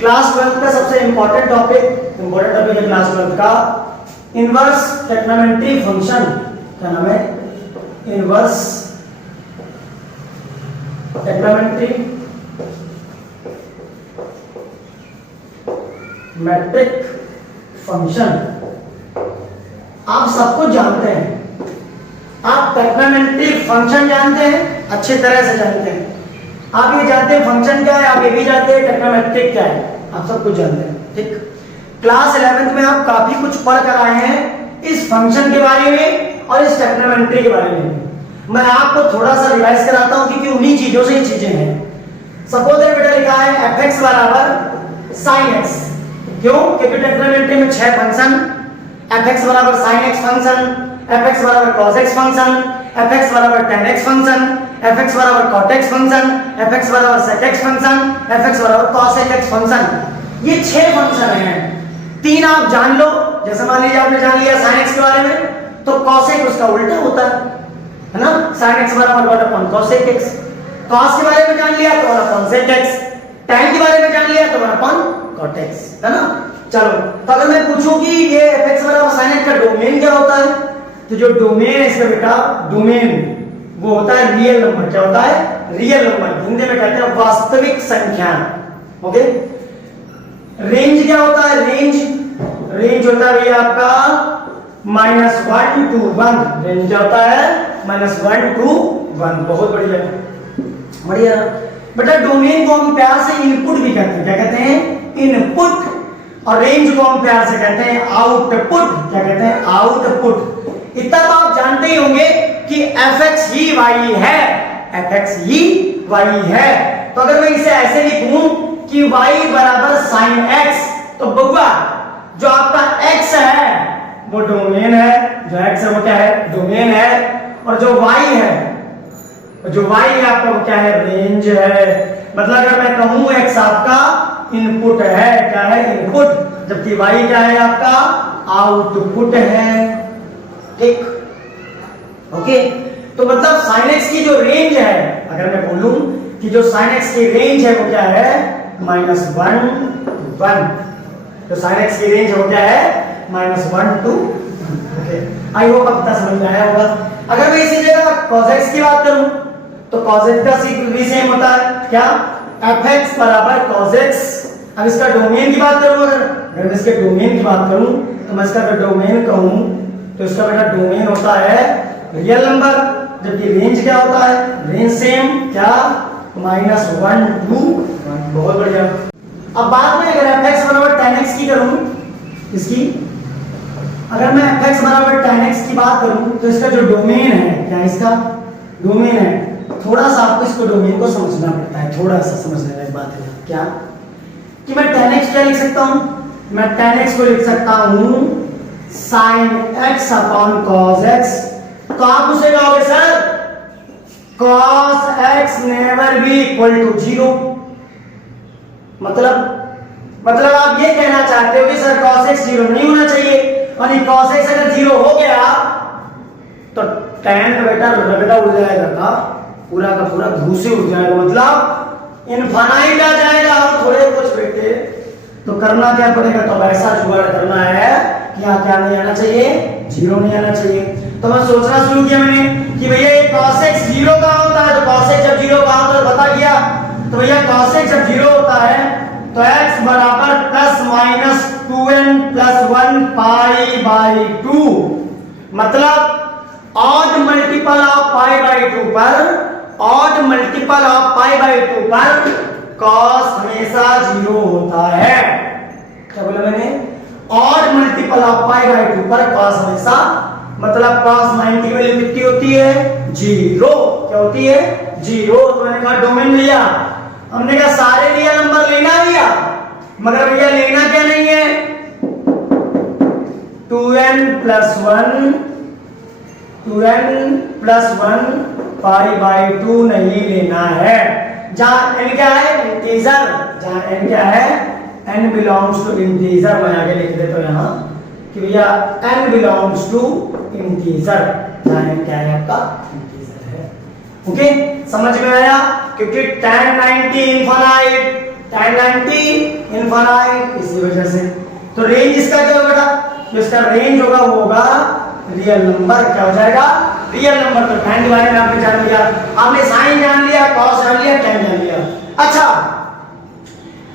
Class 12 का सबसे important topic है क्लास 12 का इनवर्स ट्रिग्नोमेट्री फंक्शन। क्या नाम है? Inverse trigonometric function. आप सब कुछ जानते हैं, आप ट्रिग्नोमेट्री फंक्शन जानते हैं, अच्छी तरह से जानते हैं। आप ये जानते हैं फंक्शन क्या है, आप ये भी जानते हैं ट्रिग्नोमेट्रिक क्या है, आप सब कुछ जानते हैं। ठीक, क्लास 11th में आप काफी कुछ पढ़ कर आए हैं इस फंक्शन के बारे में और इस ट्रिग्नोमेट्री के बारे में। मैं आपको थोड़ा सा रिवाइज कराता हूं क्योंकि उन्हीं चीजों से ये चीजें हैं। सपोज बेटा लिखा है fx बराबर sin x। क्यों? क्योंकि ट्रिग्नोमेट्री में 6 फंक्शन, fx बराबर sin x फंक्शन, fx बराबर cos x फंक्शन, fx बराबर tan x फंक्शन, fx बराबर cot x फंक्शन, fx बराबर sec x फंक्शन, fx बराबर cos x फंक्शन। ये 6 फंक्शन हैं। 3 आप जान लो, जैसे मान लीजिए आपने जान लिया sin x के बारे में, तो cos x उसका उल्टा होता है ना, sin x बराबर 1 cos x। cos के बारे में जान लिया तो 1 sec x, tan के बारे में जान लिया तो 1 cot x, है ना। चलो, तो अगर मैं पूछूं कि ये fx बराबर sin x का डोमेन क्या होता है, तो जो डोमेन है इसका बेटा, डोमेन वो होता है रियल नंबर। क्या होता है? Real number. हिंदी में कहते हैं वास्तविक संख्या। ओके। रेंज क्या होता है? रेंज होता है भैया आपका -1 to 1। रेंज क्या होता है? -1 to 1। बहुत बढ़िया, बढ़िया बेटा। डोमेन को हम प्यार से इनपुट भी कहते हैं। क्या कहते हैं? इनपुट। और रेंज को हम प्यार से कहते हैं आउटपुट। क्या कहते हैं? आउटपुट। इतना तो आप जानते ही होंगे कि fx ही y है, fx ही y है। तो अगर मैं इसे ऐसे लिखूं कि y बराबर sin x, तो बउआ जो आपका x है वो डोमेन है, जो x है वो क्या है? डोमेन है। और जो y है, आपका वो क्या है? रेंज है। मतलब अगर मैं कहूं x आपका इनपुट है, क्या है? इनपुट, जबकि y क्या है? आपका आउटपुट है। ठीक, ओके। तो मतलब sin x की जो रेंज है, अगर मैं बोलूं कि जो sin x की रेंज है वो क्या है? -1 to 1। तो sin x की रेंज वो क्या है? -1 to 1। ओके, आई होप अब तक समझ में आया होगा। अगर मैं इसी जगह cos x की बात करूं तो cos x का भी सेम होता है। क्या? fx बराबर cos x। अब इसका डोमेन की बात करूं, अगर मैं इसके डोमेन की बात करूं तो मैं इसका अगर डोमेन कहूं तो इसका बेटा डोमेन होता है रियल नंबर, जबकि रेंज क्या होता है? रेंज सेम, क्या? -1 to 1। बहुत बढ़िया। अब बाद में अगर fx बराबर tan x की करूं, इसकी अगर मैं fx बराबर tan x की बात करूं तो इसका जो डोमेन है, क्या इसका डोमेन है? थोड़ा सा आपको इसको डोमेन को समझना पड़ता है, थोड़ा सा समझने लायक बात है। क्या कि मैं tan x क्या लिख सकता हूं? मैं tan x को लिख सकता हूं sin x upon cos x। तो आप उसे कहोगे sir cos x never be equal to 0। मतलब आप ये कहना चाहते हो कि सर cos x 0 नहीं होना चाहिए, और ये cos x अगर 0 हो गया तो tan का बेटा रगड़ा उड़ जाएगा, का पूरा का पूरा घूसे उड़ जाएगा, मतलब इनफाइनाइट आ जाएगा। और थोड़े कुछ बेटे तो करना क्या पड़ेगा? तो ऐसा जुगाड़ करना है कि यहाँ क्या नहीं आना चाहिए? 0 नहीं आना चाहिए। तो मैं सोचना शुरू किया मैंने कि भैया ये cos x 0 का होता है, तो cos x जब 0 का होता है बता गया। तो भैया cos x जब 0 होता है तो x बराबर ±2n + 1 π/2। मतलब ऑड मल्टीपल ऑफ π/2 पर, ऑड मल्टीपल ऑफ π/2 पर cos हमेशा 0 होता है। क्या बोला मैंने? ऑड मल्टीपल ऑफ π/2 पर cos हमेशा, मतलब cos 90 की वैल्यू कितनी होती है? 0। क्या होती है? 0। तो मैंने कहा डोमेन भैया, हमने कहा सारे रियल नंबर लेना भैया, मगर भैया लेना क्या नहीं है? 2n + 1 π/2 नहीं लेना है। जहां n क्या है? इंटीजर। जहां n क्या है? n belongs to integer. मैं आगे लिख देता हूं यहां कि भैया n बिलोंग्स टू इंटीजर। जहां n क्या है? आपका इंटीजर है। ओके, समझ में आया? क्योंकि tan 90 इनफाइनाइट, tan 90 इनफाइनाइट, इसी वजह से। तो रेंज इसका क्या होगा? जो इसका रेंज होगा वो होगा रियल नंबर। क्या हो जाएगा? Real number. तो tan डिवाइडेड में आपने जान लिया, आपने साइन जान लिया, cos जान लिया, tan जान लिया। अच्छा,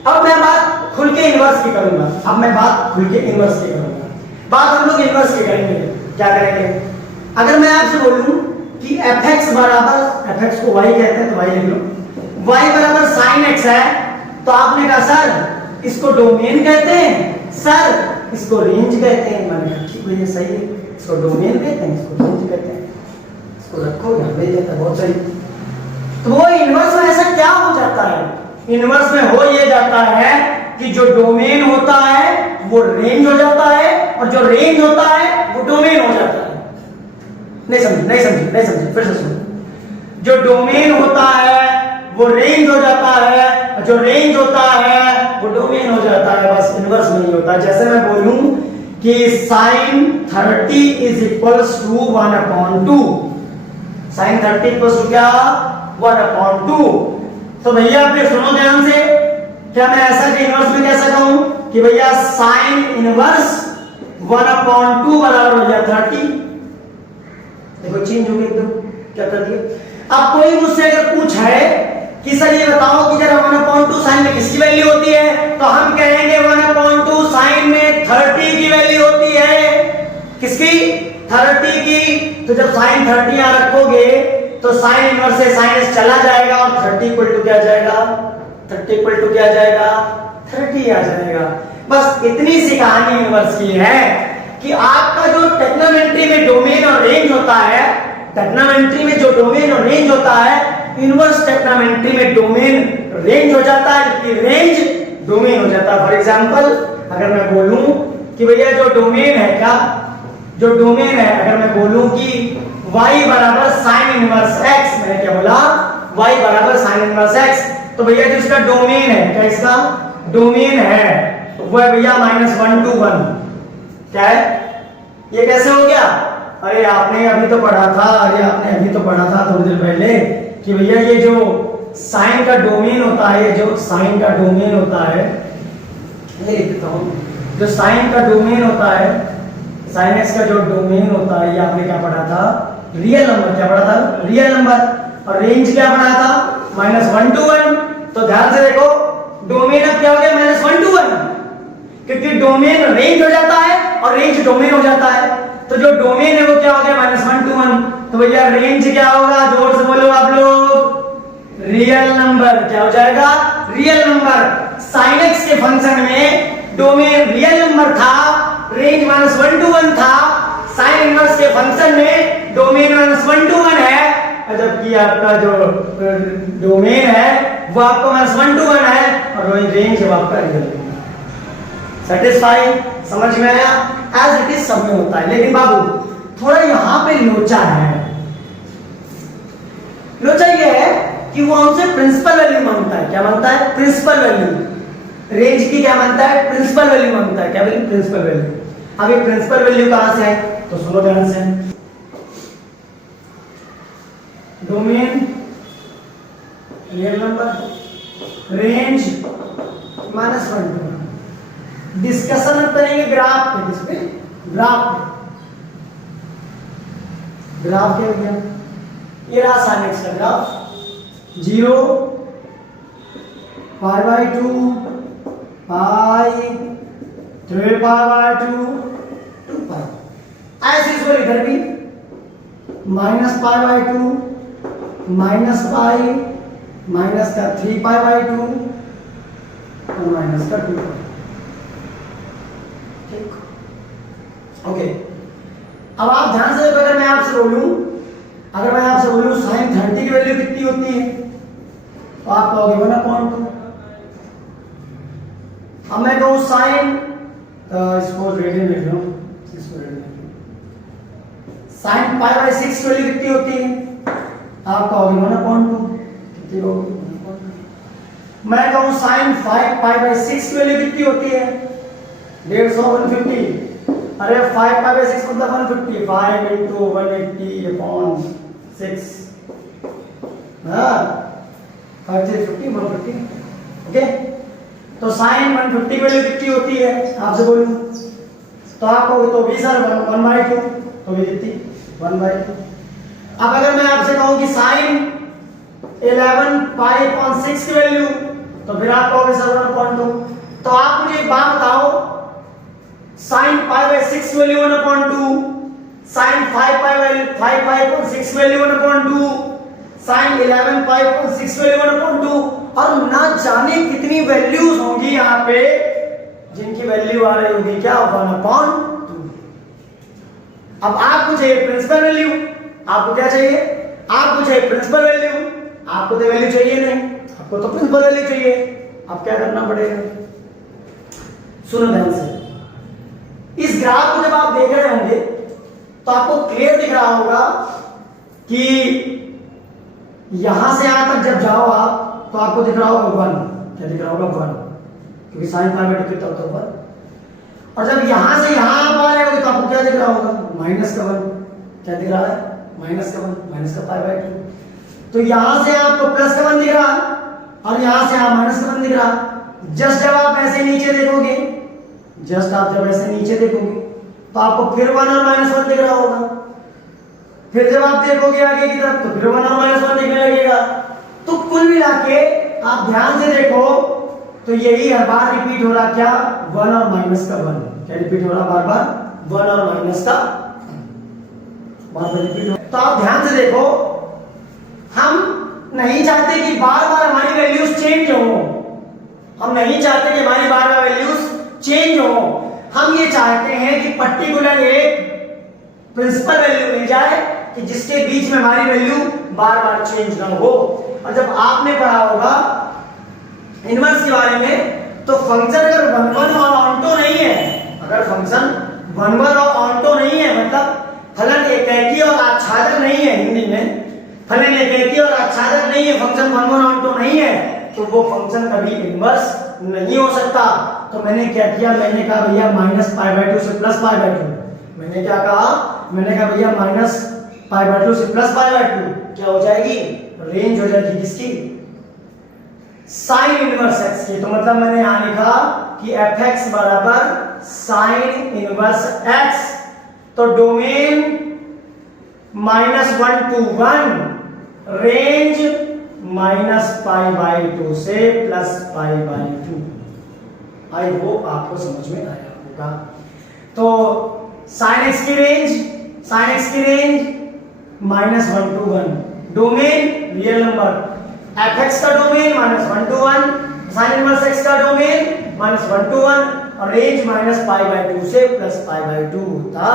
अब मैं बात खुल के इनवर्स की करूंगा। अब मैं बात खुल के इनवर्स की करूंगा। बात हम लोग इनवर्स की करेंगे। क्या करेंगे? अगर मैं आपसे बोलूं कि fx बराबर, fx को y कहते हैं तो y लिख लो, y बराबर sin x है, तो आपने कहा सर इसको डोमेन कहते हैं, सर इसको रेंज कहते हैं। मैंने कहा ठीक है, ये सही है, इसको डोमेन कहते हैं, इसको रेंज कहते हैं, इसको रखो यहाँ पे जाता है, बहुत सही। तो वो इनवर्स में ऐसा क्या हो जाता है? इनवर्स में हो ये जाता है कि जो डोमेन होता है वो रेंज हो जाता है, और जो रेंज होता है वो डोमेन हो जाता है। नहीं समझी, फिर से सुनो। जो डोमेन होता है वो रेंज हो जाता है, और जो रेंज होता है वो डोमेन हो जाता है। बस इनवर्स में नहीं होता। जैसे मैं बोलूं कि sin 30 is equals to 1/2, sin 30 equals to क्या? 1/2। तो भैया फिर सुनो ध्यान से, क्या मैं ऐसा कि इनवर्स में कैसा कहूं कि भैया sin इनवर्स 1/2 बराबर हो गया 30। देखो चेंज हो गया एकदम, क्या कर दिया। अब कोई मुझसे अगर पूछे कि सर ये बताओ कि जरा 1/2 साइन में किसकी वैल्यू होती है, तो हम कहेंगे 1/2 साइन में 30 की वैल्यू होती है। किसकी? 30 की। तो जब साइन 30 यहां रखोगे तो साइन इनवर्स से साइन चला जाएगा, और 30 इक्वल टू क्या जाएगा? 30 इक्वल टू क्या जाएगा? 30 आ जाएगा। बस इतनी सी कहानी इनवर्स की है कि आपका जो टेक्नोमेट्री में डोमेन और रेंज होता है, टेक्नोमेट्री में जो डोमेन और रेंज होता है, इनवर्स टेक्नोमेट्री में डोमेन रेंज हो जाता है, जबकि रेंज डोमेन हो जाता है। फॉर एग्जांपल अगर मैं बोलूं कि भैया जो डोमेन है, क्या जो डोमेन है, अगर मैं बोलूं कि y बराबर sin इनवर्स x, मैंने क्या बोला? y बराबर sin इनवर्स x, तो भैया जो इसका डोमेन है, क्या इसका डोमेन है वो है भैया -1 to 1। क्या है ये? कैसे हो गया? अरे आपने अभी तो पढ़ा था, थोड़ी देर पहले कि भैया ये जो साइन का डोमेन होता है, जो साइन का डोमेन होता है, ये लिख देता हूं, जो साइन का डोमेन होता है, साइन एक्स का जो डोमेन होता है, ये आपने क्या पढ़ा था? Real number. क्या पढ़ा था? Real number. और रेंज क्या पढ़ा था? -1 to 1। तो ध्यान से देखो, डोमेन अब क्या हो गया? -1 to 1, क्योंकि डोमेन रेंज हो जाता है और रेंज डोमेन हो जाता है। तो जो डोमेन है वो क्या हो गया? -1 to 1। तो भैया रेंज क्या होगा? जोर से बोलो आप लोग, रियल नंबर। क्या हो जाएगा? Real number. साइन एक्स के फंक्शन में डोमेन रियल नंबर था, रेंज -1 to 1 था। साइन इनवर्स के फंक्शन में डोमेन -1 to 1 है, जबकि आपका जो डोमेन है वो आपका -1 to 1 है, और रेंज है आपका रियल नंबर। सेटिस्फाई? समझ में आया? एज इट इज सब में होता है। लेकिन बाबू थोड़ा यहां पे लोचा है। लोचा ये है कि वो हमसे प्रिंसिपल वैल्यू मांगता है। क्या मांगता है? Principal value. रेंज की क्या मांगता है? प्रिंसिपल वैल्यू मांगता है। क्या वैल्यू? Principal value. अब ये प्रिंसिपल वैल्यू कहां से है? तो सुनो ध्यान से, domain real number, range -1 to 1। Discussion अब करेंगे ग्राफ पे। किस पे? ग्राफ पे। ग्राफ क्या हो गया? ये रहा साइन एक्स का ग्राफ, 0 π/2 पाई 3 π/2 2 पाई। ऐसे इसको इधर भी -π/2 -पाई माइनस का 3 π/2 और माइनस का 2 पाई। ओके, अब आप ध्यान से, अगर मैं आपसे बोलूं साइन 30 की वैल्यू कितनी होती है, तो आप कहोगे 1/2। अब मैं कहूं साइन, इसको रेडियन लिख लो, साइन π/6 की वैल्यू कितनी होती है, आप कहोगे 1/2। कितनी होगी? मैं कहूं साइन 5 π/6 की वैल्यू कितनी होती है? 150 150। अरे 5 π/6 मतलब 150, 5 into 180/6, हाँ 5 50 150। ओके, तो साइन 150 की वैल्यू कितनी होती है आपसे बोलूं तो आप कहोगे तो भी सर 1/2 तो भी कितनी 1/2। अब अगर मैं आपसे कहूं कि साइन 11 पाई/6 की वैल्यू तो फिर आप कहोगे सर 1/2। तो आप मुझे एक बात बताओ, साइन पाई/6 की value 1/2, sine 5 pi value 1/2, sine 11 pi value 1/2 और ना जाने कितनी वैल्यूज होंगी यहां पे जिनकी वैल्यू आ रही होगी क्या 1/2। अब आपको चाहिए प्रिंसिपल वैल्यू, आपको क्या चाहिए, आपको चाहिए प्रिंसिपल वैल्यू, आपको तो वैल्यू चाहिए नहीं, आपको तो प्रिंसिपल वैल्यू चाहिए। अब क्या करना पड़ेगा, सुनो ध्यान से, इस ग्राफ को जब आप देख रहे होंगे तो आपको क्लियर दिख रहा होगा कि यहां से यहां तक जब जाओ आप तो आपको दिख रहा होगा 1, क्या दिख रहा होगा 1, क्योंकि साइन पाई/2 कितना होता है 1। और जब यहां से यहां आप आ रहे होगे तो आपको क्या दिख रहा होगा -1, क्या दिख रहा है -1, माइनस का पाई/2। तो यहां से आपको +1 दिख रहा और यहां से आप -1 दिख रहा। जस्ट जब आप ऐसे नीचे देखोगे, जस्ट आप जब ऐसे नीचे देखोगे तो आपको फिर 1 और -1 दिख रहा होगा। फिर जब आप देखोगे आगे की तरफ तो फिर 1 और -1 दिखने लगेगा। तो कुल मिला के आप ध्यान से देखो तो यही हर बार रिपीट हो रहा क्या 1 और -1, क्या रिपीट हो रहा बार बार 1 और -1 बार बार रिपीट हो। तो आप ध्यान से देखो, हम नहीं चाहते कि बार बार हमारी वैल्यूज चेंज हो, हम नहीं चाहते कि हमारी बार बार वैल्यूज चेंज हो, हम ये चाहते हैं कि पर्टिकुलर एक प्रिंसिपल वैल्यू मिल जाए कि जिसके बीच में हमारी वैल्यू बार बार चेंज ना हो। और जब आपने पढ़ा होगा इनवर्स के बारे में तो फंक्शन अगर 1 और ऑन्टो नहीं है, अगर फंक्शन 1 और ऑन्टो नहीं है मतलब फलन एकैकी और आच्छादक नहीं है, हिंदी में फलन एकैकी और आच्छादक नहीं है, फंक्शन 1 ऑन्टो नहीं है तो वो फंक्शन कभी इनवर्स नहीं हो सकता। तो मैंने क्या किया, मैंने कहा भैया -π/2 से +π/2, मैंने क्या कहा, मैंने कहा भैया -π/2 से +π/2 क्या हो जाएगी, रेंज हो जाएगी किसकी, साइन इनवर्स x की। तो मतलब मैंने यहां लिखा कि fx बराबर साइन इनवर्स x। तो डोमेन -1 to 1, रेंज -π/2 से +π/2। आई होप आपको समझ में आया होगा। तो साइन x की रेंज, साइन x की range -1 to 1, domain real number, fx का domain -1 to 1, sign inverse x का डोमेन -1 to 1 और रेंज -π/2 से +π/2 होता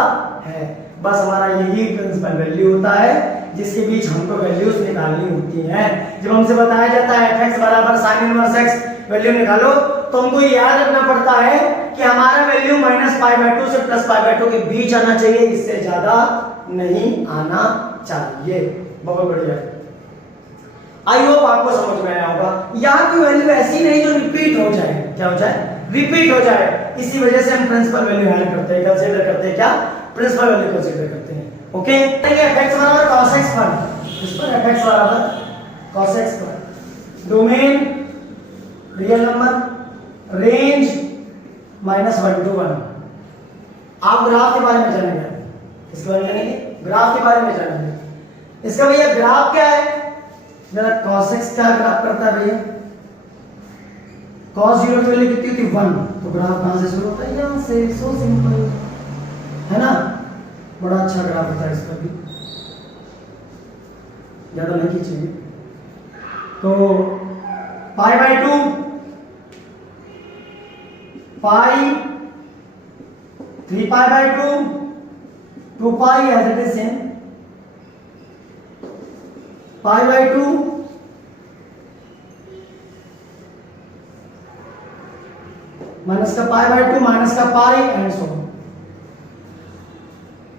है। बस हमारा यही प्रिंसिपल वैल्यू होता है जिसके बीच हमको वैल्यूज निकालनी होती हैं। जब हमसे बताया जाता है fx बराबर साइन इनवर्स x वैल्यू निकालो तो हमको याद रखना पड़ता है कि हमारा वैल्यू -π/2 से +π/2 के बीच आना चाहिए, इससे ज्यादा नहीं आना चाहिए। बहुत बढ़िया, आई होप आपको समझ में आया होगा। यहाँ की वैल्यू ऐसी नहीं जो रिपीट हो जाए, क्या हो जाए, रिपीट हो जाए। इसी वजह से हम प्रिंसिपल वैल्यू ऐड करते हैं, कंसीडर करते हैं, क्या प्रिंसिपल वैल्यू कंसीडर करते हैं। ओके, fx बराबर cos x पर, इस पर fx बराबर cos x पर, domain real number, range -1 to 1। आप ग्राफ के बारे में जानेंगे, इसके बारे में जानेंगे, ग्राफ के बारे में जानेंगे। इसका भैया ग्राफ क्या है, जरा cos x क्या ग्राफ करता है भैया, cos 0 की वैल्यू कितनी होती है 1, तो ग्राफ कहां से शुरू होता है, यहां से। सो सिंपल है ना, बड़ा अच्छा ग्राफ होता है इसका भी, ज्यादा नहीं खींचेंगे। तो π/2 pi 3π/2 2π as it is same, π/2 minus का π/2 माइनस का पाई एंड सो।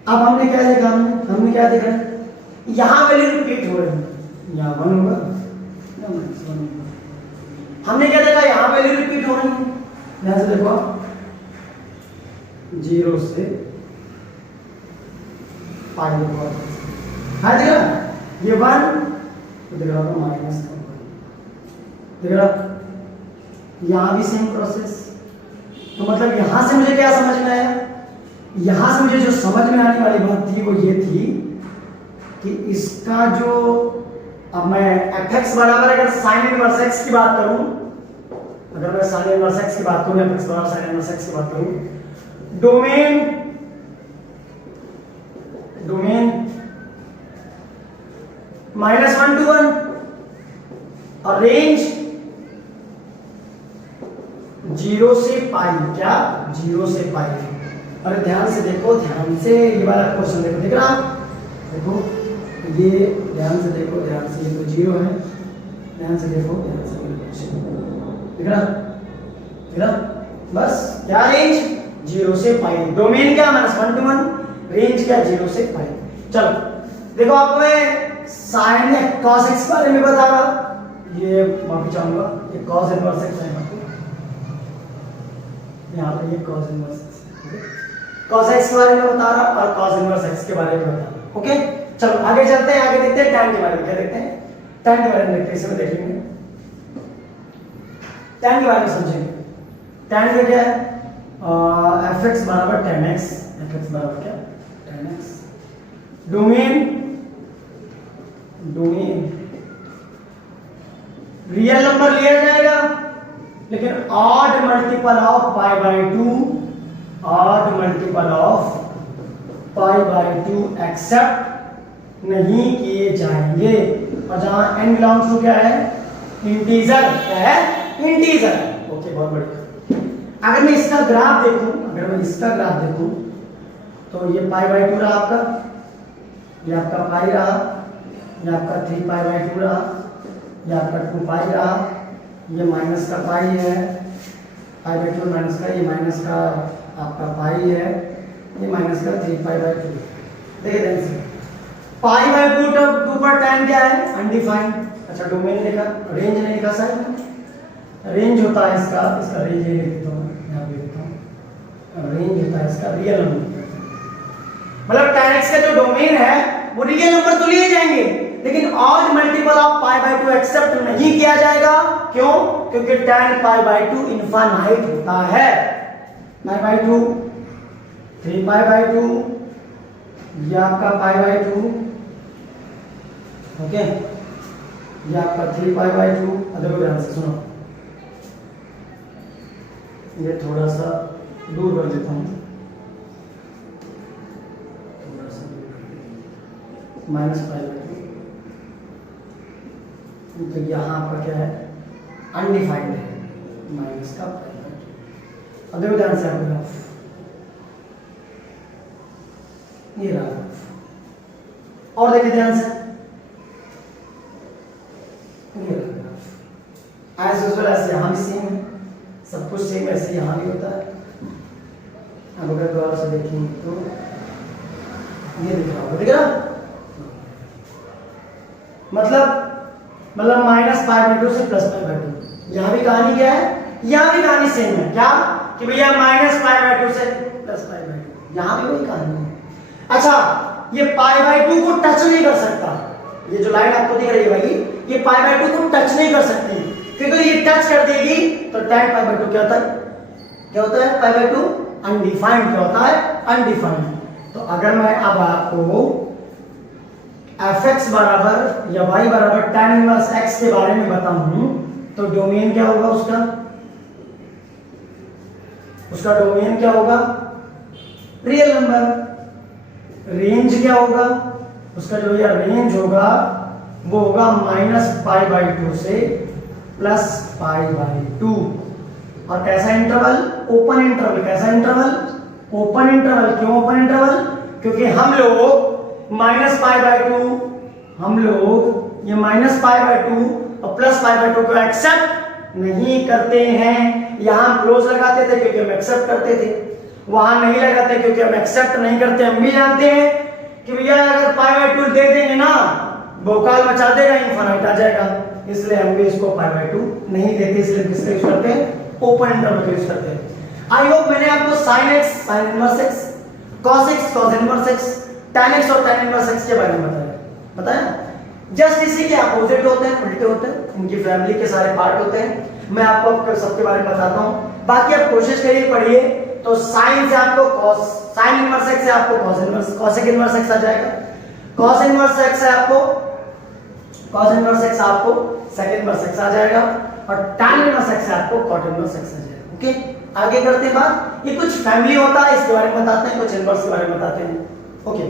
अब हमने क्या देखा, हमने क्या देखा, यहां वैल्यू रिपीट हो रही है, यहां 1 होगा, यहां -1 होगा। हमने क्या देखा, यहां वैल्यू रिपीट हो रही है, यहां से देखो 0 से पाई देखो, हाँ दिख रहा, ये 1 तो दिख रहा था -1 दिख रहा, यहाँ भी सेम प्रोसेस। तो मतलब यहाँ से मुझे क्या समझ में आया, यहाँ से मुझे जो समझ में आने वाली बात थी वो ये थी कि इसका जो, अब मैं fx बराबर अगर साइन इनवर्स x की बात करूं, अगर मैं साइन इनवर्स x की बात करूं, fx बराबर साइन इनवर्स x की बात करूं, डोमेन -1 to 1 और रेंज 0 से पाई, क्या 0 से पाई। अरे ध्यान से देखो, ध्यान से ये वाला क्वेश्चन देखो, दिख रहा, देखो ये ध्यान से देखो, ध्यान से, ये तो 0 है, ध्यान से देखो, ध्यान से दिख रहा, दिख रहा, बस क्या रेंज 0 से पाई, डोमेन क्या -1 to 1, रेंज क्या 0 से पाई। चलो देखो, आपको मैं साइन या cos x के बारे में बता रहा, ये माफी चाहूंगा, ये cos इनवर्स x है, यहाँ पे ये cos इनवर्स cos x के बारे में बता रहा और cos इनवर्स x के बारे में बता रहा। ओके, चलो आगे चलते हैं, आगे देखते हैं tan के बारे में। क्या देखते हैं, tan के बारे में देखते हैं, इसमें देखेंगे tan के बारे में समझेंगे। tan का क्या है, fx बराबर tan x, fx बराबर क्या tan x, domain real number लिया जाएगा, लेकिन odd multiple of pi by 2, odd multiple of pi by 2 accept नहीं किए जाएंगे। और जहां n बिलोंग्स टू क्या है, इंटीजर, क्या है इंटीजर। ओके, बहुत बढ़िया। अगर मैं इसका ग्राफ देखूं, अगर मैं इसका ग्राफ देखूं तो ये पाई बाय 2 रहा आपका, ये आपका पाई रहा, ये आपका 3 पाई बाय 2 रहा, ये आपका 2 पाई रहा, ये माइनस का पाई है, पाई बाय 2 माइनस का, ये माइनस का आपका पाई है, ये माइनस का 3 पाई बाय 2। देखिए ध्यान से, पाई बाय 2 पर tan क्या है, अनडिफाइंड। अच्छा, डोमेन लिखा, रेंज नहीं लिखा सर, रेंज होता है इसका, इसका रेंज ये लिख देता हूं, यहां पे लिखता हूं, रेंज होता है इसका रियल नंबर। मतलब tan x का जो डोमेन है वो रियल नंबर तो लिए जाएंगे, लेकिन odd multiple of pi by 2 accept नहीं किया जाएगा। क्यों? क्योंकि tan पाई बाय 2 इनफाइनाइट होता है। पाई बाय 2, 3 पाई बाय 2, ये आपका पाई बाय 2, ओके, ये आपका 3 पाई बाय 2। देखो ध्यान से सुनो, ये थोड़ा सा दूर कर देता हूं, माइनस पाई बाय 2, तो यहाँ आपका क्या है, अनडिफाइंड है, माइनस का पाई बाय 2। अब देखो ध्यान से, आपका ग्राफ ये रहा ग्राफ, और देखिए ध्यान से, ये रहा ग्राफ। एज यूजुअल ऐसे यहाँ भी सेम है, सब कुछ सेम ऐसे यहाँ भी होता है। अब अगर गौर से देखेंगे तो ये दिख रहा होगा, दिख रहा, मतलब माइनस पाई बाय 2 से प्लस पाई बाय 2। यहाँ भी कहानी क्या है, यहाँ भी कहानी सेम है, क्या कि भैया माइनस पाई बाय 2 से प्लस पाई बाय 2, यहाँ भी वही कहानी है। अच्छा, ये पाई बाय 2 को टच नहीं कर सकता, ये जो लाइन आपको दिख रही है भाई, ये पाई बाय 2 को टच नहीं कर सकती, क्योंकि ये टच कर देगी तो tan पाई बाय 2 क्या होता है, क्या होता है, पाई बाय 2 अनडिफाइंड। क्या होता है, अनडिफाइंड। तो अगर मैं अब आपको fx बराबर या y बराबर tan इनवर्स x के बारे में बताऊं तो डोमेन क्या होगा उसका डोमेन क्या होगा, रियल नंबर। रेंज क्या होगा उसका, जो ये रेंज होगा वो होगा माइनस पाई बाय 2 से प्लस पाई बाय 2। और कैसा इंटरवल, ओपन इंटरवल। कैसा इंटरवल, ओपन इंटरवल। क्यों ओपन इंटरवल, क्योंकि हम लोग माइनस पाई बाय 2, हम लोग ये माइनस पाई बाय 2 और प्लस पाई बाय 2 को एक्सेप्ट नहीं करते हैं। यहां क्लोज लगाते थे क्योंकि हम एक्सेप्ट करते थे, वहां नहीं लगाते क्योंकि हम एक्सेप्ट नहीं करते। हम भी जानते हैं कि भैया अगर पाई बाय 2 दे देंगे ना, भोकाल मचा देगा, इनफाइनाइट आ जाएगा, इसलिए हम भी इसको पाई बाय 2 नहीं देते, इसलिए किसका यूज करते हैं, ओपन इंटरवल का यूज करते हैं। आई होप मैंने आपको sin x sin inverse x, cos x cos inverse x, tan x और tan इनवर्स x के बारे में बताया। जस्ट इसी के अपोजिट होते हैं, उल्टे होते हैं, इनकी फैमिली के सारे पार्ट होते हैं। मैं आपको सबके बारे में बताता हूँ। बाकी आप कोशिश करिए, पढ़िए। तो साइन से आपको कॉस, साइन इनवर्स एक्स से आपको cos inverse, cosec inverse X आ जाएगा। कॉस इनवर्स एक्स है आपको, कॉस इनवर्स एक्स आपको सेकंड इनवर्स एक्स आ जाएगा, और tan इनवर्स एक्स है आपको कॉट इनवर्स एक्स आ जाएगा। ओके, आगे करते हैं बात। ये कुछ फैमिली होता है, इसके बारे में बताते हैं, कुछ इनवर्स के बारे में बताते हैं। Okay,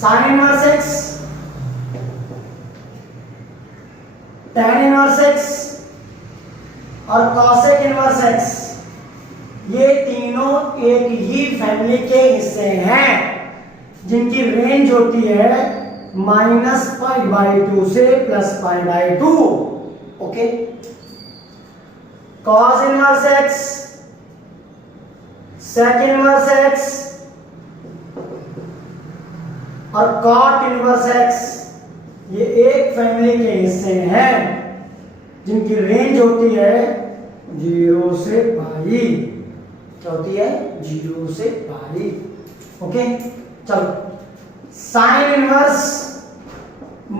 sign inverse X, tan inverse X और cosec इनवर्स एक्स, ये तीनों एक ही फैमिली के हिस्से हैं जिनकी रेंज होती है -π/2 से +π/2। Okay, cos inverse X, sec inverse X और cot इनवर्स एक्स, ये एक फैमिली के हिस्से हैं जिनकी रेंज होती है 0 से पाई। क्या होती है? 0 से पाई। ओके, चलो, साइन इनवर्स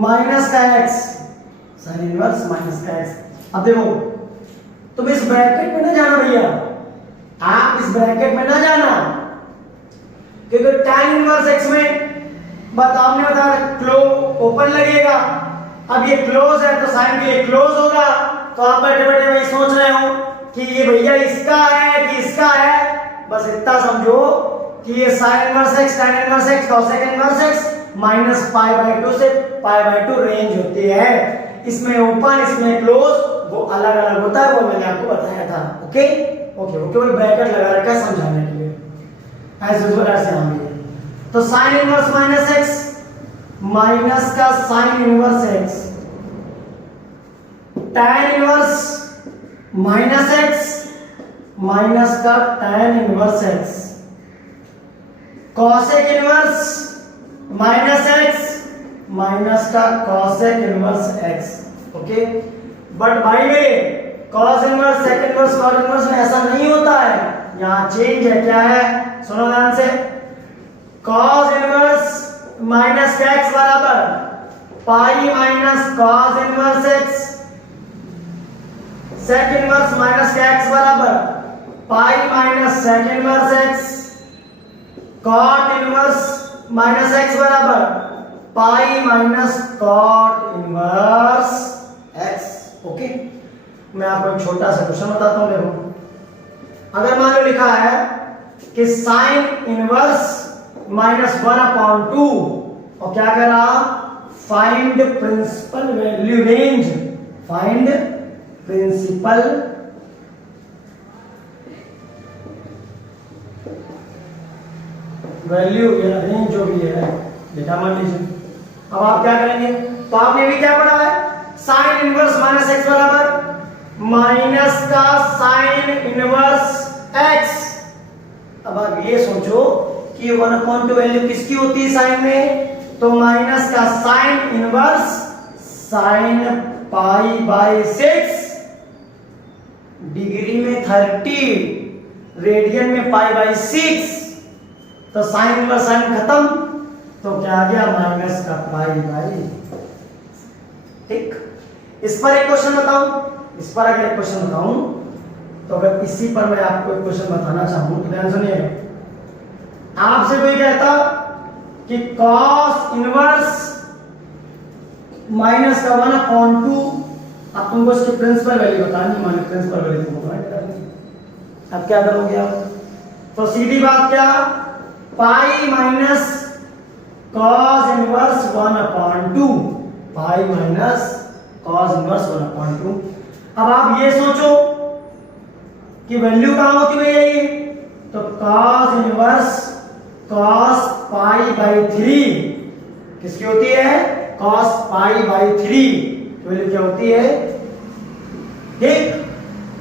माइनस का एक्स, साइन इनवर्स माइनस का एक्स। अब देखो, तुम इस ब्रैकेट में ना जाना भैया, आप इस ब्रैकेट में ना जाना, क्योंकि tan इनवर्स एक्स में आपने बताया क्लोज ओपन लगेगा। अब ये क्लोज है तो साइन के लिए क्लोज होगा, तो आप बैठे बैठे वही सोच रहे हो कि ये भैया इसका है कि इसका है। बस इतना समझो कि ये sine inverse X, tan inverse X, cosec inverse X -π/2 से π/2 रेंज होती है। इसमें ओपन, इसमें क्लोज, वो अलग अलग होता है, वो मैंने आपको बताया था। ओके ओके, वो केवल ब्रैकेट लगा रखा है समझाने के लिए, एज यूजुअल ऐसे हम लिए। तो sine inverse minus X, minus का sine inverse X, tan inverse minus X, minus का tan inverse X, cosec inverse minus X, minus का cosec inverse X. Okay, but भाई मेरे cos inverse, sec inverse, cot inverse में ऐसा नहीं होता है, यहां चेंज है। क्या है? सुनो ध्यान से, cos इनवर्स माइनस का x बराबर pi minus cos inverse x, sec inverse minus का x बराबर pi minus sec inverse x, cot inverse minus x बराबर pi minus cot inverse x। Okay, मैं आपको एक छोटा सा क्वेश्चन बताता हूं। देखो, अगर मान लो लिखा है कि साइन इनवर्स -1/2 और क्या कह रहा, find principal value range, find principal value या रेंज जो भी है डेटा मान लीजिए। अब आप क्या करेंगे? तो आपने भी क्या पढ़ा है, साइन इनवर्स माइनस एक्स बराबर माइनस का साइन इनवर्स एक्स। अब आप ये सोचो कि 1/2 वैल्यू किसकी होती है साइन में, तो माइनस का साइन इनवर्स साइन π/6, डिग्री में 30, रेडियन में π/6, तो साइन इनवर्स साइन खत्म, तो क्या आ गया माइनस का π/। ठीक, इस पर एक क्वेश्चन बताऊं, इस पर अगर एक क्वेश्चन बताऊं, तो अगर इसी पर मैं आपको एक क्वेश्चन बताना चाहूं तो ध्यान सुनिए। आपसे कोई कहता कि cos इनवर्स माइनस का 1/2, अब तुमको इसकी प्रिंसिपल वैल्यू बतानी, माने प्रिंसिपल वैल्यू तुमको बतानी। अब क्या करोगे आप? तो सीधी बात, क्या पाई माइनस cos इनवर्स 1/2, पाई माइनस cos इनवर्स 1/2। अब आप ये सोचो कि वैल्यू कहां होती है भैया ये, तो cos इनवर्स cos π/3 किसकी होती है? cos π/3 वैल्यू क्या होती है? ठीक,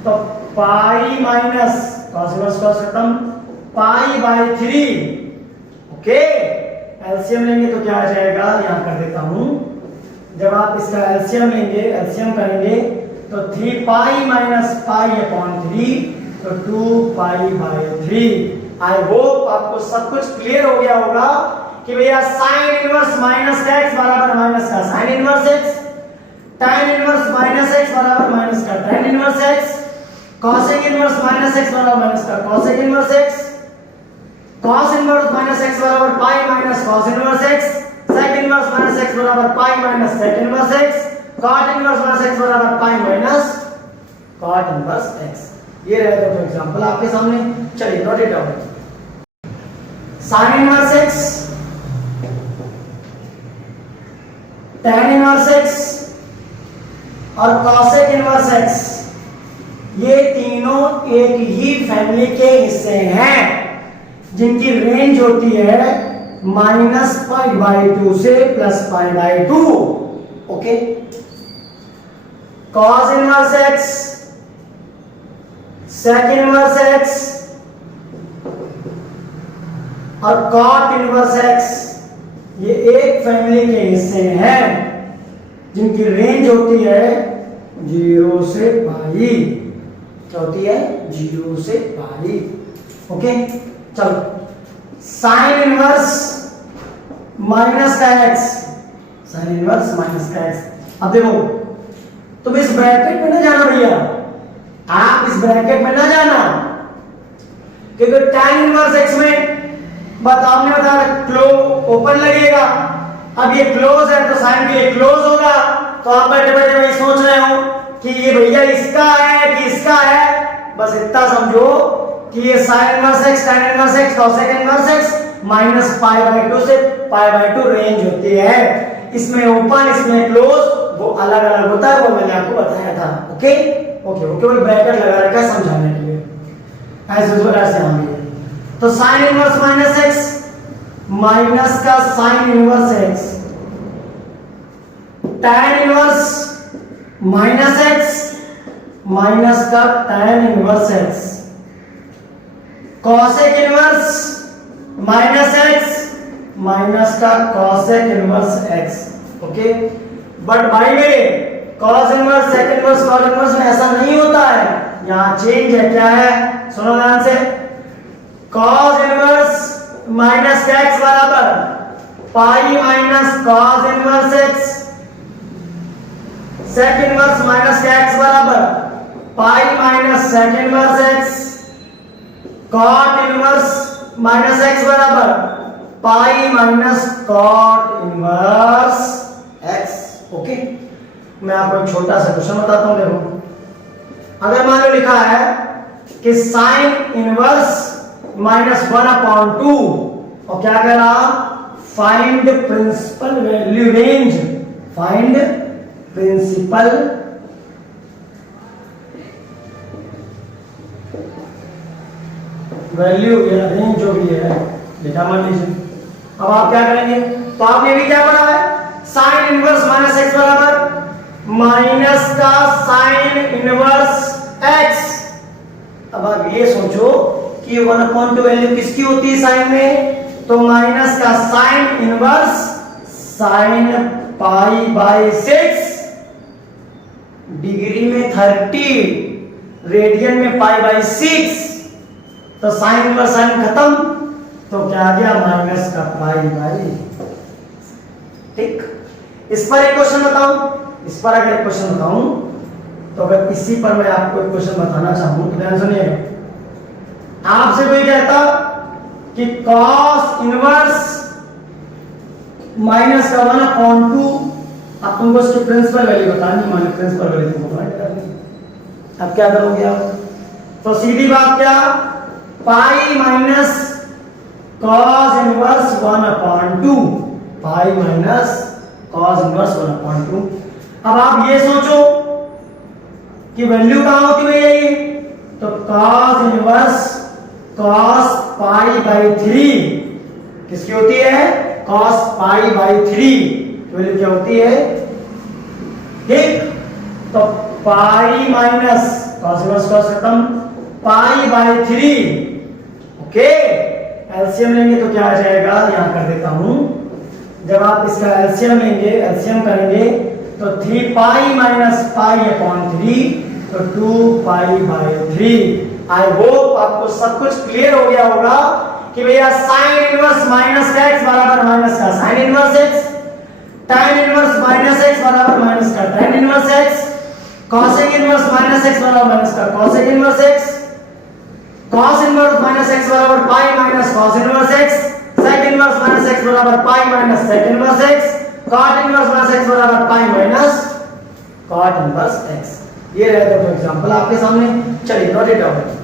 तो पाई माइनस cos इनवर्स cos खत्म, π/3। ओके, एलसीएम लेंगे तो क्या आ जाएगा, यहां कर देता हूं। जब आप इसका एलसीएम लेंगे, एलसीएम करेंगे तो 3 पाई माइनस π/3, तो 2 π/3। आई होप आपको सब कुछ क्लियर हो गया होगा कि भैया साइन इनवर्स माइनस का x बराबर माइनस का sine inverse x, tan inverse minus X बराबर माइनस का tan inverse X, cosec inverse minus X बराबर माइनस का cosec inverse X, cos inverse minus X बराबर pi minus cos inverse X, sec inverse minus X बराबर pi minus sec inverse X, cot inverse minus X बराबर pi minus cot inverse X. ये रहे दो example आपके सामने। चलिए note it down. sin inverse X, tan inverse X और cosec inverse X, ये तीनों एक ही फैमिली के हिस्से हैं जिनकी रेंज होती है -π/2 से +π/2। Okay, cos inverse X, sec inverse X और cot इनवर्स एक्स, ये एक फैमिली के हिस्से हैं जिनकी रेंज होती है 0 से पाई। क्या होती है? 0 से पाई। ओके, चलो साइन इनवर्स माइनस का एक्स, साइन इनवर्स माइनस का एक्स। अब देखो, तुम इस ब्रैकेट में ना जाना भैया, आप इस ब्रैकेट में ना जाना, क्योंकि tan इनवर्स एक्स में आपने बताया क्लो ओपन लगेगा। अब ये क्लोज है तो साइन के लिए क्लोज होगा, तो आप बैठे बैठे वही सोच रहे हो कि ये भैया इसका है कि इसका है। बस इतना समझो कि ये sin inverse x, tan inverse x, cosec inverse x -π/2 से π/2 रेंज होती है। इसमें ओपन, इसमें क्लोज, वो अलग अलग होता है, वो मैंने आपको बताया था। ओके ओके ओके, वो ब्रैकेट लगा रखा है समझाने के लिए, ऐसे यूजुअल ऐसे हम लिए। तो sin inverse minus x minus का sin inverse x, tan inverse minus x minus का tan inverse x, cosec inverse minus x minus का cosec inverse x। Okay, but भाई मेरे cos inverse, sec inverse, cot inverse में ऐसा नहीं होता है, यहां चेंज है। क्या है? सुनो ध्यान से, cos इनवर्स माइनस का x बराबर pi minus cos inverse x, sec inverse minus का x बराबर pi minus sec inverse x, cot inverse minus x बराबर pi minus cot inverse x। Okay, मैं आपको एक छोटा सा क्वेश्चन बताता हूं। देखो, अगर मान लो लिखा है कि sin इनवर्स -1/2 और क्या कह रहा, find principal value range, find principal value या रेंज जो भी है लिखा मान लीजिए। अब आप क्या करेंगे? तो आपने भी क्या पढ़ा है, sin इनवर्स माइनस x बराबर माइनस का sin इनवर्स x। अब आप ये सोचो कि 1/2 वैल्यू किसकी होती है साइन में, तो माइनस का साइन इनवर्स साइन π/6, डिग्री में 30, रेडियन में π/6, तो साइन इनवर्स साइन खत्म, तो क्या आ गया माइनस का π/। ठीक, इस पर एक क्वेश्चन बताऊं, इस पर अगर एक क्वेश्चन बताऊं, तो अगर इसी पर मैं आपको एक क्वेश्चन बताना चाहूं तो ध्यान सुनिए। आपसे कोई कहता कि cos इनवर्स माइनस का 1/2, अब तुमको इसकी प्रिंसिपल वैल्यू बतानी, मान लो प्रिंसिपल वैल्यू तुमको फाइंड करनी, अब क्या करोगे आप? तो सीधी बात, क्या पाई माइनस cos इनवर्स 1/2, पाई माइनस cos इनवर्स 1/2। अब आप ये सोचो कि वैल्यू कहां होती है भैया, ये तो cos इनवर्स cos π/3 किसकी होती है? cos π/3, वैल्यू क्या होती है? ठीक, तो पाई माइनस cos इनवर्स cos खत्म, π/3। ओके, एलसीएम लेंगे तो क्या आ जाएगा, यहां कर देता हूं। जब आप इसका एलसीएम लेंगे, एलसीएम करेंगे तो 3 पाई माइनस π/3, तो 2 π/3। आई होप आपको सब कुछ क्लियर हो गया होगा कि भैया साइन इनवर्स माइनस का x बराबर माइनस का sine inverse x, tan inverse minus X बराबर माइनस का tan inverse X, cosec inverse minus X बराबर माइनस का cosec inverse X, cos inverse minus X बराबर pi minus cos inverse X, sec inverse minus X बराबर pi minus sec inverse X, cot inverse minus X बराबर pi minus cot inverse X. ये रहे दो example आपके सामने, चलिए note it down.